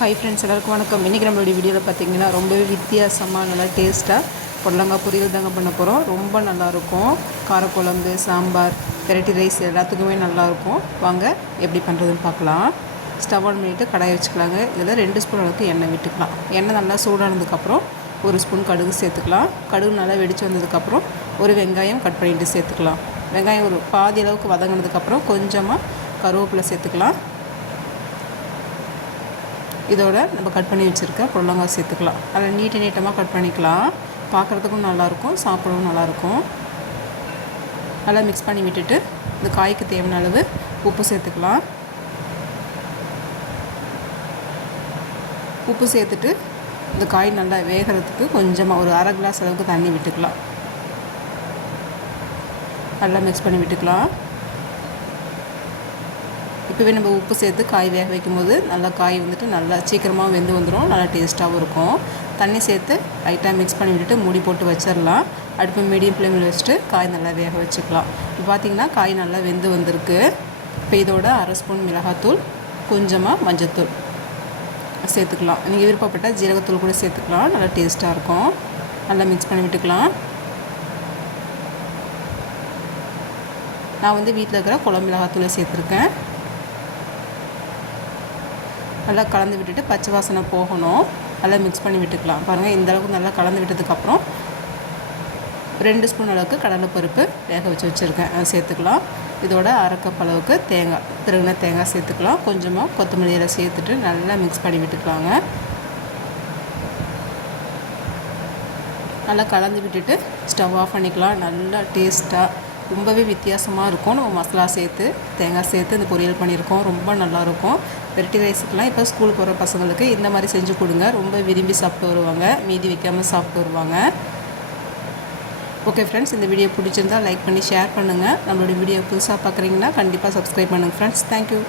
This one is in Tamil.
ஹை ஃப்ரெண்ட்ஸ் எல்லாருக்கும் வணக்கம். இன்றைக்கி நம்மளுடைய வீடியோவில் பார்த்தீங்கன்னா ரொம்பவே வித்தியாசமாக நல்லா டேஸ்ட்டாக புடலங்காய் பொரியல் தாங்க பண்ண போகிறோம் ரொம்ப நல்லாயிருக்கும் காரக்குழம்பு சாம்பார் வெரைட்டி ரைஸ் எல்லாத்துக்குமே நல்லாயிருக்கும் வாங்க எப்படி பண்ணுறதுன்னு பார்க்கலாம் ஸ்டவ் ஆன் பண்ணிவிட்டு கடாயை வச்சுக்கலாங்க. இதில் ரெண்டு ஸ்பூன் அளவுக்கு எண்ணெய் விட்டுக்கலாம். எண்ணெய் நல்லா சூடானதுக்கப்புறம் ஒரு ஸ்பூன் கடுகு சேர்த்துக்கலாம். கடுகு நல்லா வெடிச்சு வந்ததுக்கப்புறம் ஒரு வெங்காயம் கட் பண்ணிட்டு சேர்த்துக்கலாம். வெங்காயம் ஒரு பாதி அளவுக்கு வதங்கினதுக்கப்புறம் கொஞ்சமாக கருவேப்பிலை சேர்த்துக்கலாம். இதோட நம்ம கட் பண்ணி வச்சுருக்க புடலங்காய் சேர்த்துக்கலாம். அதில் நீட்ட நீட்டமாக கட் பண்ணிக்கலாம். பார்க்குறதுக்கும் நல்லாயிருக்கும் சாப்பிடவும் நல்லாயிருக்கும். நல்லா மிக்ஸ் பண்ணி விட்டுட்டு இந்த காய்க்கு தேவையான அளவு உப்பு சேர்த்துக்கலாம். உப்பு சேர்த்துட்டு இந்த காய் நல்லா வேகிறதுக்கு கொஞ்சமாக ஒரு அரை கிளாஸ் அளவுக்கு தண்ணி விட்டுக்கலாம். நல்லா மிக்ஸ் பண்ணி விட்டுக்கலாம். இப்போவே நம்ம உப்பு சேர்த்து காய் வேக வைக்கும்போது நல்லா காய் வந்துட்டு நல்லா சீக்கிரமாக வெந்து வந்துடும் நல்லா டேஸ்ட்டாகவும் இருக்கும். தண்ணி சேர்த்து லைட்டாக மிக்ஸ் பண்ணி விட்டுட்டு மூடி போட்டு வச்சிடலாம் அடுப்பு மீடியம் ஃப்ளேமில் வச்சுட்டு காய் நல்லா வேக வச்சுக்கலாம். இப்போ பார்த்திங்கன்னா காய் நல்லா வெந்து வந்திருக்கு. இப்போ இதோட அரை ஸ்பூன் மிளகாத்தூள் கொஞ்சமாக மஞ்சத்தூள் சேர்த்துக்கலாம். நீங்கள் விருப்பப்பட்டால் ஜீரகத்தூள் கூட சேர்த்துக்கலாம். நல்லா டேஸ்ட்டாக இருக்கும். நல்லா மிக்ஸ் பண்ணி விட்டுக்கலாம். நான் வந்து வீட்டில் இருக்கிற குழம்பு மிளகாத்தூளை சேர்த்துருக்கேன். நல்லா கலந்து விட்டுட்டு பச்சை வாசனை போகணும். நல்லா மிக்ஸ் பண்ணி விட்டுக்கலாம். பாருங்கள் இந்த அளவுக்கு நல்லா கலந்து விட்டதுக்கப்புறம் ரெண்டு ஸ்பூன் அளவுக்கு கடலைப்பருப்பு வேக வச்சு வச்சுருக்கேன். அதை சேர்த்துக்கலாம். இதோட அரைக்கப் அளவுக்கு தேங்காய் திருகுன தேங்காய் சேர்த்துக்கலாம். கொஞ்சமாக கொத்தமல்லியில் சேர்த்துட்டு நல்லா மிக்ஸ் பண்ணி விட்டுக்கலாங்க. நல்லா கலந்து விட்டுட்டு ஸ்டவ் ஆஃப் பண்ணிக்கலாம். நல்லா டேஸ்ட்டாக ரொம்பவே வித்தியாசமாக இருக்கும். நம்ம மசாலா சேர்த்து தேங்காய் சேர்த்து இந்த பொரியல் பண்ணியிருக்கோம். ரொம்ப நல்லாயிருக்கும் வெரைட்டி ரைஸுக்கெலாம் இப்போ ஸ்கூல் போகிற பசங்களுக்கு இந்த மாதிரி செஞ்சு கொடுங்க. ரொம்ப விரும்பி சாப்பிட்டு வருவாங்க. மீதி வைக்காமல் சாப்பிட்டு வருவாங்க. ஓகே ஃப்ரெண்ட்ஸ் இந்த வீடியோ பிடிச்சிருந்தால் லைக் பண்ணி ஷேர் பண்ணுங்கள் நம்மளோட வீடியோ புதுசாக பார்க்குறீங்கன்னா கண்டிப்பாக சப்ஸ்கிரைப் பண்ணுங்கள் ஃப்ரெண்ட்ஸ் தேங்க்யூ